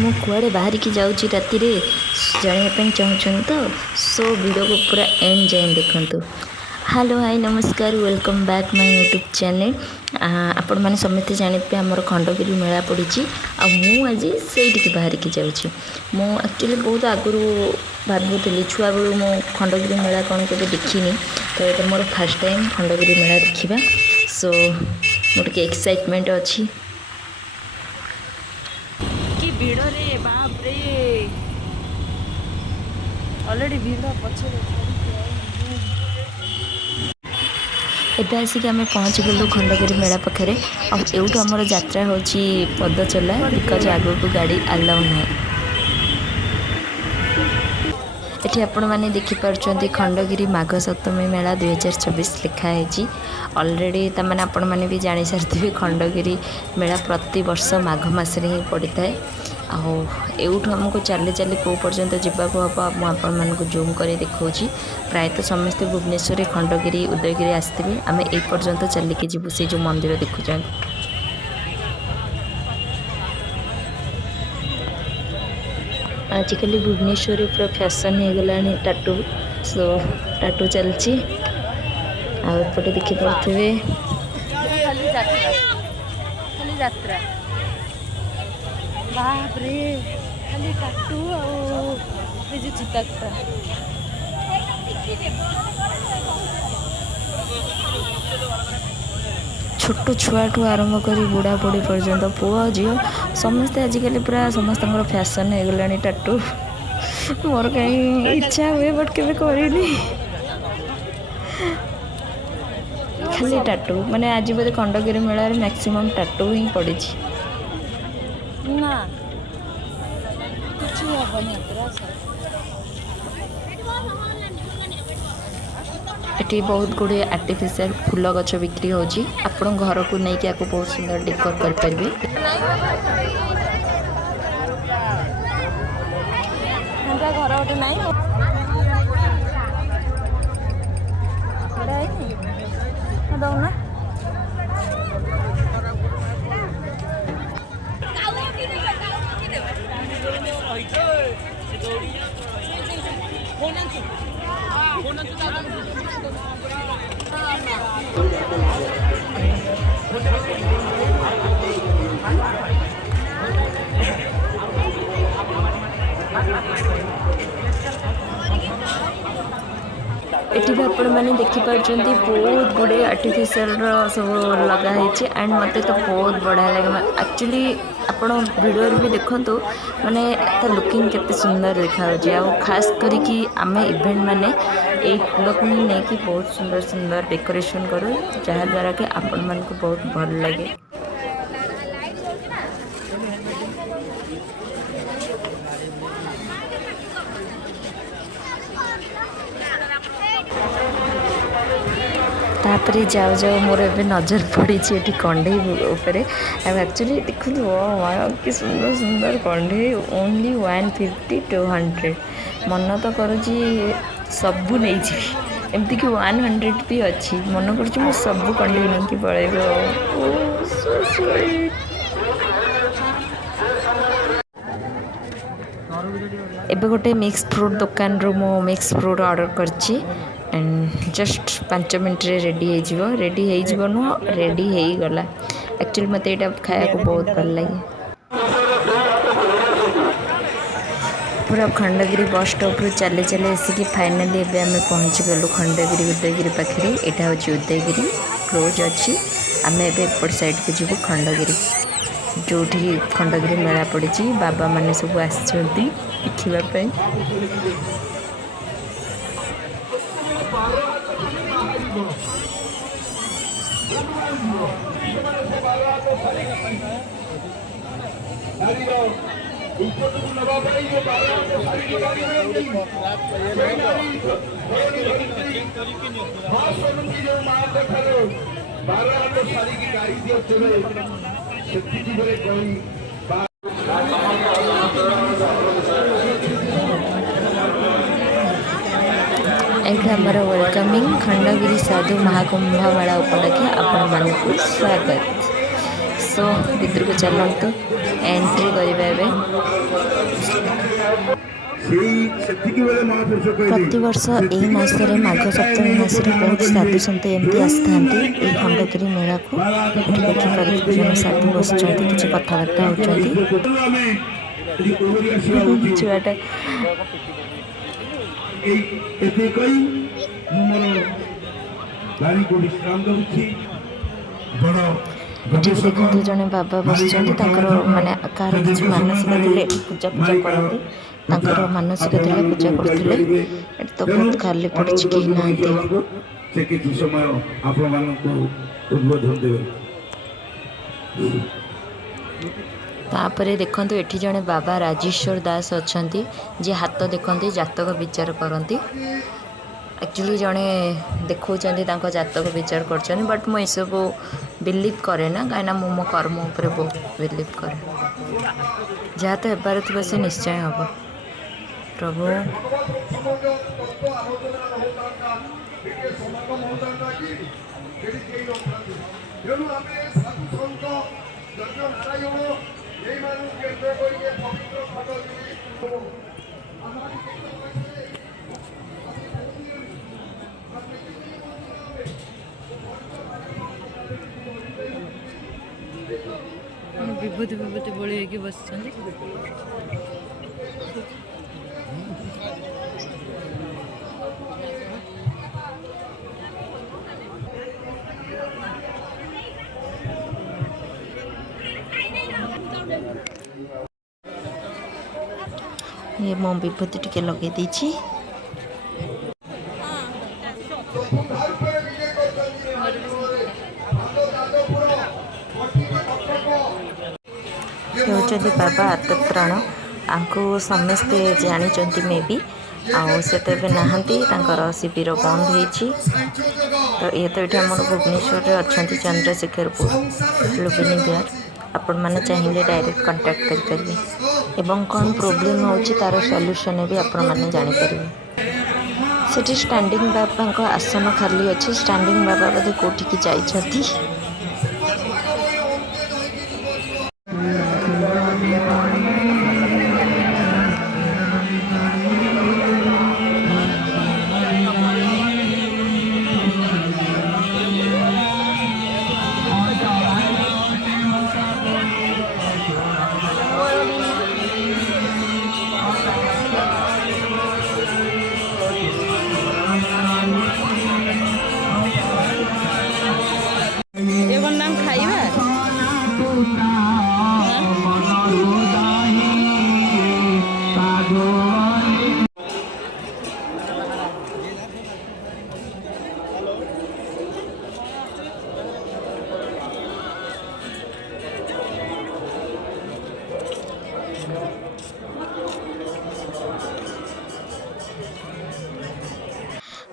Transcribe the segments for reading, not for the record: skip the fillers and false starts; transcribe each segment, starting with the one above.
ମୁଁ କୁଆଡ଼େ ବାହାରିକି ଯାଉଛି ରାତିରେ ଜାଣିବା ପାଇଁ ଚାହୁଁଛନ୍ତି ତ? ସୋ ଭିଡ଼ିଓକୁ ପୁରା ଏଣ୍ଡ ଯାଏଁ ଦେଖନ୍ତୁ। ହ୍ୟାଲୋ ହାଇ ନମସ୍କାର, ୱେଲକମ୍ ବ୍ୟାକ୍ ମାଇ ୟୁଟ୍ୟୁବ୍ ଚ୍ୟାନେଲ୍। ଆପଣମାନେ ସମସ୍ତେ ଜାଣିଥିବେ ଆମର ଖଣ୍ଡଗିରି ମେଳା ପଡ଼ିଛି, ଆଉ ମୁଁ ଆଜି ସେଇଠିକି ବାହାରିକି ଯାଉଛି। ମୁଁ ଆକ୍ଚୁଆଲି ବହୁତ ଆଗରୁ ଭାବୁଥିଲି, ଛୁଆବେଳୁ ମୁଁ ଖଣ୍ଡଗିରି ମେଳା କ'ଣ କେବେ ଦେଖିନି, ତ ଏଇଟା ମୋର ଫାର୍ଷ୍ଟ ଟାଇମ୍ ଖଣ୍ଡଗିରି ମେଳା ଦେଖିବା। ସୋ ମୁଁ ଟିକେ ଏକ୍ସାଇଟମେଣ୍ଟ ଅଛି। କି ଭିଡ଼ରେ ବାପରେ, ଅଲରେଡ଼ି ଭିଡ଼ ପଛରେ। ଏବେ ଆସିକି ଆମେ ପହଞ୍ଚିଗଲୁ ଖଣ୍ଡଗିରି ମେଳା ପାଖରେ। ଆଉ ଏଇଠୁ ଆମର ଯାତ୍ରା ହେଉଛି ପଦଚଲା, ବିକଜ ଆଗକୁ ଗାଡ଼ି ଆଲାଉ ନାହିଁ। ଏଠି ଆପଣମାନେ ଦେଖିପାରୁଛନ୍ତି ଖଣ୍ଡଗିରି ମାଘ ସପ୍ତମୀ ମେଳା 2024 ଲେଖା ହେଇଛି। ଅଲରେଡ଼ି ତାମାନେ ଆପଣମାନେ ବି ଜାଣିସାରିଥିବେ ଖଣ୍ଡଗିରି ମେଳା ପ୍ରତିବର୍ଷ ମାଘ ମାସରେ ହିଁ ପଡ଼ିଥାଏ। ଆଉ ଏଇଠୁ ଆମକୁ ଚାଲି ଚାଲି କେଉଁ ପର୍ଯ୍ୟନ୍ତ ଯିବାକୁ ହେବ ମୁଁ ଆପଣମାନଙ୍କୁ ଜୁମ୍ କରି ଦେଖାଉଛି। ପ୍ରାୟତଃ ସମସ୍ତେ ଭୁବନେଶ୍ୱରରେ ଖଣ୍ଡଗିରି ଉଦୟଗିରି ଆସିଥିବେ, ଆମେ ଏଇ ପର୍ଯ୍ୟନ୍ତ ଚାଲିକି ଯିବୁ ସେ ଯେଉଁ ମନ୍ଦିର ଦେଖୁଛନ୍ତି। ଆଜିକାଲି ଭୁବନେଶ୍ୱରରେ ପୁରା ଫ୍ୟାସନ୍ ହେଇଗଲାଣି ଟାଟୁ। ସୋ ଟାଟୁ ଚାଲିଛି। ଆଉ ଏପଟେ ଦେଖିପାରୁଥିବେ ଖାଲି ଯାତ୍ରା ବାପରେ, ଖାଲି ଟାଟୁ ଆଉ ଏ ଯେଉଁ ଚିତାକୁଟା। ଛୋଟ ଛୁଆଠୁ ଆରମ୍ଭ କରି ବୁଢ଼ା ବୁଢ଼ୀ ପର୍ଯ୍ୟନ୍ତ, ପୁଅ ଝିଅ ସମସ୍ତେ ଆଜିକାଲି ପୁରା ସମସ୍ତଙ୍କର ଫ୍ୟାସନ୍ ହେଇଗଲାଣି ଟାଟୁ। ମୋର କାହିଁ ଇଚ୍ଛା ହୁଏ ବଟ୍ କେବେ କରିନି। ଖାଲି ଟାଟୁ, ମାନେ ଆଜି ବୋଧେ ଖଣ୍ଡଗିରି ମେଳାରେ ମ୍ୟାକ୍ସିମମ୍ ଟାଟୁ ହିଁ ପଡ଼ିଛି। ନା କିଛି ହବନି ଏଥିରେ। ଏଠି ବହୁତ ଗୁଡ଼ିଏ ଆର୍ଟିଫିସିଆଲ ଫୁଲ ଗଛ ବିକ୍ରି ହେଉଛି। ଆପଣ ଘରକୁ ନେଇକି ଆକୁ ବହୁତ ସୁନ୍ଦର ଡେକୋର କରିପାରିବେ। ଘର ଗୋଟେ ନାହିଁ ଦଉନା। ଏଠି ବି ଆପଣମାନେ ଦେଖିପାରୁଛନ୍ତି ବହୁତ ଗୁଡ଼ିଏ ଆର୍ଟିଫିସିଆଲର ସବୁ ଲଗା ହେଇଛି। ଆଣ୍ଡ ମୋତେ ତ ବହୁତ ବଢ଼ିଆ ଲାଗେ। ଆକ୍ଚୁଆଲି ଆପଣ ଭିଡ଼ିଓରେ ବି ଦେଖନ୍ତୁ, ମାନେ ତା ଲୁକିଂ କେତେ ସୁନ୍ଦର ଦେଖାଯାଉଛି। ଆଉ ଖାସ୍ କରିକି ଆମେ ଇଭେଣ୍ଟ ମାନେ ଏଇ ଫୁଲକୁ ହିଁ ନେଇକି ବହୁତ ସୁନ୍ଦର ସୁନ୍ଦର ଡେକୋରେସନ୍ କରୁ, ଯାହାଦ୍ୱାରା କି ଆପଣମାନଙ୍କୁ ବହୁତ ଭଲ ଲାଗେ। ତାପରେ ଯାଉ ଯାଉ ମୋର ଏବେ ନଜର ପଡ଼ିଛି ଏଠି କଣ୍ଢେଇ ଉପରେ। ଆଉ ଆକ୍ଚୁଆଲି ଦେଖନ୍ତୁ, କି ସୁନ୍ଦର ସୁନ୍ଦର କଣ୍ଢେଇ, ଓନ୍ଲି 150 200। ମନ ତ କରୁଛି ସବୁ ନେଇଯିବି, ଏମିତିକି 100 ବି ଅଛି। ମନ କରୁଛି ମୁଁ ସବୁ କଣ୍ଢେଇ ନେଇକି ପଳେଇବି। ଏବେ ଗୋଟେ ମିକ୍ସ ଫ୍ରୁଟ୍ ଦୋକାନରୁ ମୁଁ ମିକ୍ସ ଫ୍ରୁଟ୍ ଅର୍ଡ଼ର କରିଛି। ଆଣ୍ଡ ଜଷ୍ଟ 5 ମିନିଟ୍ରେ ରେଡ଼ି ହେଇଯିବ। ରେଡ଼ି ହେଇଯିବ ନୁହଁ, ରେଡ଼ି ହେଇଗଲା। ଆକ୍ଚୁଆଲି ମୋତେ ଏଇଟା ଖାଇବାକୁ ବହୁତ ଭଲ ଲାଗେ। ପୁରା ଖଣ୍ଡଗିରି ବସ୍ ଷ୍ଟପ୍ରୁ ଚାଲି ଚାଲି ଆସିକି ଫାଇନାଲି ଏବେ ଆମେ ପହଞ୍ଚିଗଲୁ ଖଣ୍ଡଗିରି ଉଦୟଗିରି ପାଖରେ। ଏଇଟା ହେଉଛି ଉଦୟଗିରି, କ୍ଲୋଜ୍ ଅଛି। ଆମେ ଏବେ ଏପଟ ସାଇଡ଼୍କୁ ଯିବୁ ଖଣ୍ଡଗିରି, ଯେଉଁଠିକି ଖଣ୍ଡଗିରି ମେଳା ପଡ଼ିଛି। ବାବାମାନେ ସବୁ ଆସିଛନ୍ତି ଦେଖିବା ପାଇଁ। ଏଇଠି ଆମର ୱେଲକମିଂ ଖଣ୍ଡଗିରି ସାଧୁ ମହାକୁମ୍ଭ ମେଳା ଉପଲକ୍ଷେ ଆପଣମାନଙ୍କୁ ସ୍ୱାଗତ। ସୋ ଭିତରକୁ ଚାଲନ୍ତୁ, ଏଣ୍ଟ୍ରି କରିବା ଏବେ। ପ୍ରତିବର୍ଷ ଏହି ମାସରେ ମାଘ ସପ୍ତମୀ ମାସରେ ବହୁତ ସାଧୁ ସନ୍ଥ ଏମିତି ଆସିଥାନ୍ତି ଏହି ଖଣ୍ଡଗିରି ମେଳାକୁ। ଏଠି ଦେଖିପାରୁଥିବେ ଜଣେ ସାଧୁ ବସିଛନ୍ତି, କିଛି କଥାବାର୍ତ୍ତା ହେଉଛନ୍ତି। ଛୁଆଟା ଏଠି ବି ଦେଖନ୍ତୁ ଜଣେ ବାବା ବସିଛନ୍ତି, ତାଙ୍କର ମାନେ କାହାର କିଛି ମାନସିକ ଥିଲେ ଏଠି ପୂଜା କରନ୍ତି। ତାଙ୍କର ମାନସିକ ଥିଲେ ପୂଜା କରୁଥିଲେ। ଏଠି ତ ବହୁତ ଖାଲି ପଡ଼ିଛି, କେହି ନାହାନ୍ତି। ସେ କିଛି ସମୟ ଆପଣମାନଙ୍କୁ ଉଦ୍ବୋଧନ ଦେବେ। ତାପରେ ଦେଖନ୍ତୁ ଏଠି ଜଣେ ବାବା ରାଜେଶ୍ୱର ଦାସ ଅଛନ୍ତି, ଯିଏ ହାତ ଦେଖନ୍ତି, ଜାତକ ବିଚାର କରନ୍ତି। ଆକ୍ଚୁଆଲି ଜଣେ ଦେଖାଉଛନ୍ତି ତାଙ୍କ ଜାତକ ବିଚାର କରୁଛନ୍ତି, ବଟ୍ ମୁଁ ଏସବୁ ବିଲିଭ୍ କରେ ନା, କାହିଁକିନା ମୁଁ ମୋ କର୍ମ ଉପରେ ବହୁତ ବିଲିଭ୍ କରେ। ଯାହା ତ ହେବାର ଥିବ ସେ ନିଶ୍ଚୟ ହେବ। ପ୍ରଭୁ ବିଭୂତି ବୋଳି ହେଇକି ବସିଛନ୍ତି। ଇଏ ମୋ ବିଭୂତି ଟିକେ ଲଗେଇ ଦେଇଛି। ସେ ହେଉଛନ୍ତି ବାବା ଆତତ୍ରାଣ। ଆଙ୍କୁ ସମସ୍ତେ ଜାଣିଛନ୍ତି ମେ ବି, ଆଉ ସେ ତ ଏବେ ନାହାନ୍ତି, ତାଙ୍କର ଶିବିର ବନ୍ଦ ହେଇଛି। ତ ଇଏ ତ ଏଠି ଆମର ଭୁବନେଶ୍ୱରରେ ଅଛନ୍ତି, ଚନ୍ଦ୍ରଶେଖରପୁର ଲୁମ୍ବିନି ବିହାର। ଆପଣମାନେ ଚାହିଁଲେ ଡାଇରେକ୍ଟ କଣ୍ଟାକ୍ଟ କରିପାରିବେ ଏବଂ କ'ଣ ପ୍ରୋବ୍ଲେମ୍ ହେଉଛି ତା'ର ସଲ୍ୟୁସନ୍ ବି ଆପଣମାନେ ଜାଣିପାରିବେ। ସେଠି ଷ୍ଟାଣ୍ଡିଂ ବାବାଙ୍କ ଆସନ ଖାଲି ଅଛି। ଷ୍ଟାଣ୍ଡିଂ ବାବା ବୋଧେ କେଉଁଠିକି ଯାଇଛନ୍ତି। ଏ କ'ଣ ନାମ ଖାଇବା?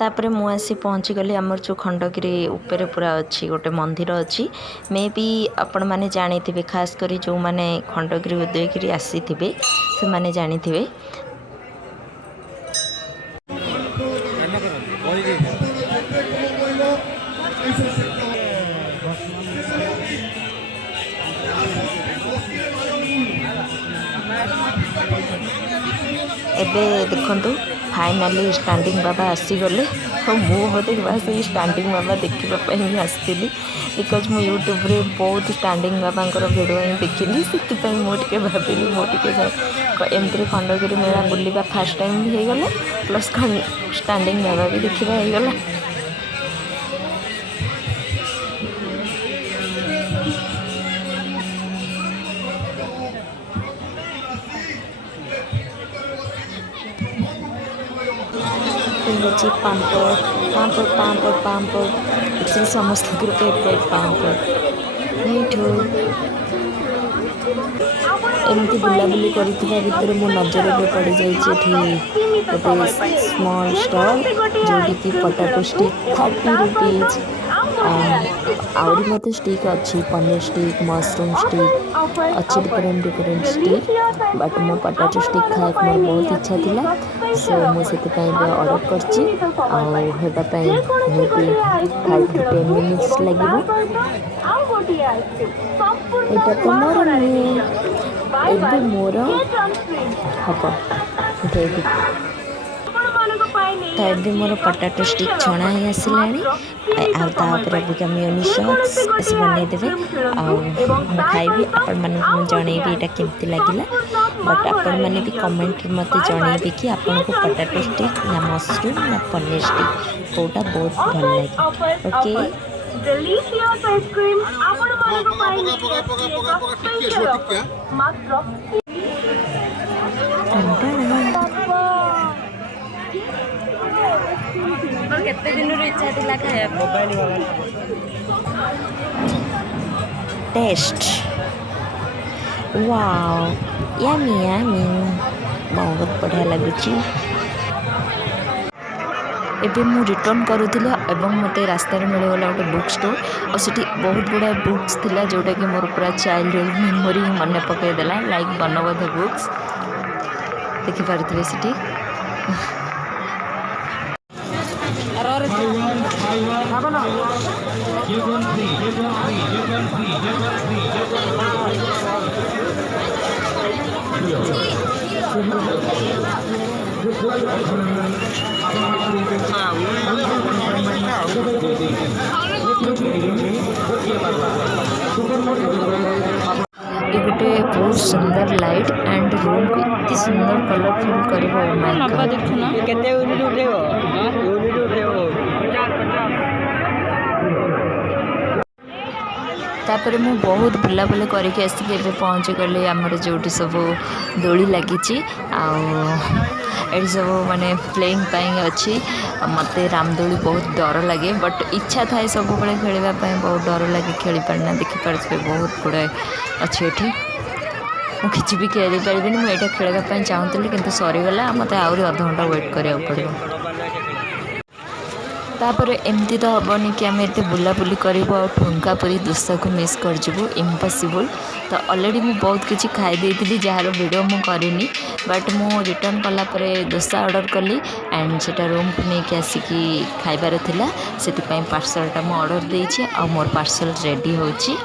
ତାପରେ ମୁଁ ଆସି ପହଞ୍ଚିଗଲି ଆମର ଯେଉଁ ଖଣ୍ଡଗିରି ଉପରେ ପୁରା ଅଛି ଗୋଟେ ମନ୍ଦିର ଅଛି। ମେ ବି ଆପଣମାନେ ଜାଣିଥିବେ, ଖାସ୍ କରି ଯେଉଁମାନେ ଖଣ୍ଡଗିରି ଉଦୟଗିରି ଆସିଥିବେ ସେମାନେ ଜାଣିଥିବେ। ଏବେ ଦେଖନ୍ତୁ ଫାଇନାଲି ଷ୍ଟାଣ୍ଡିଂ ବାବା ଆସିଗଲେ। ଆଉ ମୁଁ ବୋଧେ ସେଇ ଷ୍ଟାଣ୍ଡିଂ ବାବା ଦେଖିବା ପାଇଁ ହିଁ ଆସିଥିଲି, ବିକଜ୍ ମୁଁ ୟୁଟ୍ୟୁବରେ ବହୁତ ଷ୍ଟାଣ୍ଡିଂ ବାବାଙ୍କର ଭିଡ଼ିଓ ହିଁ ଦେଖିଲି। ସେଥିପାଇଁ ମୁଁ ଟିକେ ଭାବିଲି ମୁଁ ଟିକେ ଏମିତିରେ ଖଣ୍ଡଗିରି ମେଳା ବୁଲିବା ଫାର୍ଷ୍ଟ ଟାଇମ୍ ବି ହେଇଗଲା, ପ୍ଲସ୍ ଷ୍ଟାଣ୍ଡିଂ ବାବା ବି ଦେଖିବା ହେଇଗଲା। ହେଉଛି ପାମ୍ପଡ଼ ଏଥିରେ ସମସ୍ତଙ୍କର ଫେଭରେଟ୍ ପାମ୍ପଡ଼। ଏଇଠୁ ଏମିତି ବୁଲାବୁଲି କରୁଥିବା ଭିତରେ ମୋ ନଜରରେ ପଡ଼ିଯାଇଛି ଏଠି ଗୋଟେ ସ୍ମଲ୍ ଷ୍ଟଲ୍, ଯେଉଁଠିକି ପଟାଟୋ ଷ୍ଟିକ୍ 30 ରୁପିଜ୍। ଆହୁରି ମଧ୍ୟ ଷ୍ଟିକ୍ ଅଛି, ପନିର ଷ୍ଟିକ୍, ମସରୁମ୍ ଷ୍ଟିକ୍ ଅଛି, ଡିଫରେଣ୍ଟ ଷ୍ଟିକ୍। ବଟ୍ ମୋ ପଟାଟୋ ଷ୍ଟିକ୍ ଖାଇବାକୁ ମୋର ବହୁତ ଇଚ୍ଛା ଥିଲା, ସୋ ମୁଁ ସେଥିପାଇଁ ଏବେ ଅର୍ଡ଼ର କରିଛି। ଆଉ ହେବା ପାଇଁ ମେବି 5 to 10 ମିନିଟ୍ସ ଲାଗିବ। ଏଇଟା ତ ମୋର ନୁହେଁ, ଏବେ ମୋର ହେବ ଦେଇବି। ତ ଏବେ ମୋର ପଟାଟୋ ଷ୍ଟିକ୍ ଛଣା ହେଇ ଆସିଲାଣି ଆଉ ତାପରେ ଅବିକା ମିଓନିଜ୍ ସସ୍ ଏସବୁ ବନେଇଦେବେ ଆଉ ମୁଁ ଖାଇବି। ଆପଣମାନଙ୍କୁ ମୁଁ ଜଣେଇବି ଏଇଟା କେମିତି ଲାଗିଲା। ବଟ୍ ଆପଣମାନେ ବି କମେଣ୍ଟରେ ମୋତେ ଜଣେଇବେ କି ଆପଣଙ୍କୁ ପଟାଟୋ ଷ୍ଟିକ୍ ନା ମସରୁମ୍ ନା ପନିର ଷ୍ଟିକ୍ କେଉଁଟା ବହୁତ ଭଲ ଲାଗେ। ଓକେ Delicious ice cream ଆପଣମାନଙ୍କ ପାଇଁ ନେଇକି ଆସିଛି ଏକ ସ୍ପେଶାଲ ଅଫର୍ ମାତ୍ର କେତେ ଦିନରୁ ଇଚ୍ଛା ଥିଲା ଖାଇବା ଟେଷ୍ଟ ୱାଓ ୟାମି ୟାମି ବହୁତ ବଢ଼ିଆ ଲାଗୁଛି। ଏବେ ମୁଁ ରିଟର୍ନ କରୁଥିଲି ଏବଂ ମୋତେ ରାସ୍ତାରେ ମିଳିଗଲା ଗୋଟେ ବୁକ୍ ଷ୍ଟୋର୍ ଆଉ ସେଠି ବହୁତ ଗୁଡ଼ାଏ ବୁକ୍ସ ଥିଲା ଯେଉଁଟାକି ମୋର ପୁରା ଚାଇଲ୍ଡହୁଡ଼ ମେମୋରି ମନେ ପକାଇଦେଲା ଲାଇକ୍ ବର୍ଣ୍ଣବୋଧ ବୁକ୍ସ ଦେଖିପାରୁଥିବେ ସେଠି। ये गोटे बहुत सुंदर लाइट एंड रूम को इतनी सुंदर कलरफुल कर तापर मु बहुत बुलाबुली करके आसिक ए पहुँची गली आमर जो सब दोली लगी ये सब माने प्लेइंग अच्छी मत रामदोली बहुत डर लगे बट इच्छा थाए सब खेलवाई बहुत डर लगे खेली पारना देखिपे बहुत गुड़ाए अच्छे ये मुझे किसी भी खेली पारि मुझे खेलवाई चाहूली कि सरीगला मत आहरी अध घंटा वेट करा पड़ो। तापर एमती तो हेनी कि आम एत बुलाबुली कर ठुंका पुरी दोसा को मिस करजु इम्पॉसिबल। तो ऑलरेडी मुझे बहुत किसी खाई जार वीडियो मुझे करनी बट मु रिटर्न कलापर दोसा ऑर्डर कली एंड से रूम को लेकिन आसिकी खाइबार थिला से पार्सलटा मुझे ऑर्डर देछि आ मोर पार्सल रेडी होछि।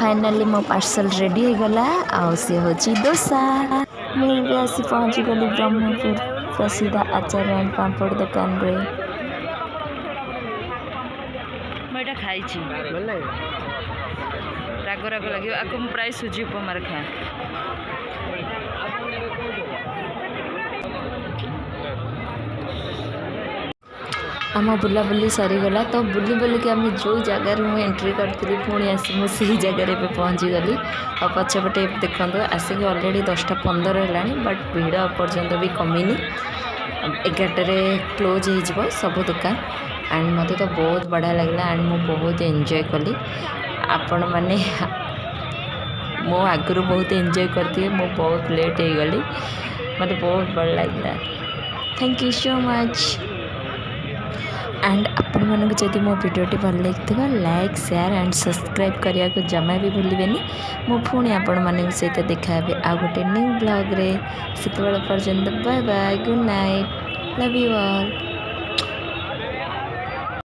फाइनाली मो पार्सल रेडी हो गला आउ सी होची डोसा। मैं भी आसी पहुँची गली ब्रह्मपुर प्रसिद्ध आचार एंड पापड़ दुकान रे। मैं खाई राग राग लगे आपको प्राय सुजी उपमार खाए आम बुलाबुली सरीगला। तो बुली बुलिक आम जो जगार मुझे एंट्री करी पुणी आसी मुझे जगार पहुँची गली और पछपटे देखो आसिक अलरेडी 10:15 है बट भिड़ पर्यंत भी कमिनी 11 क्लोज हो सब दुकान एंड मत तो बहुत बढ़िया लगला एंड मु बहुत एंजॉय कली। आपण मैंने मो आगु बहुत एंजॉय करती मु बहुत लेट हो गली मत बहुत बड़ा लगला। Thank you so much and आपण मानक जदि मो वीडियोटी भल लगी लाइक शेयर एंड सब्सक्राइब करने को जमा भी भूलें। मो पुणी आपण मानक सहित देखा आ गोटे न्यू ब्लॉग रे से पर्यंत bye bye good night love you all.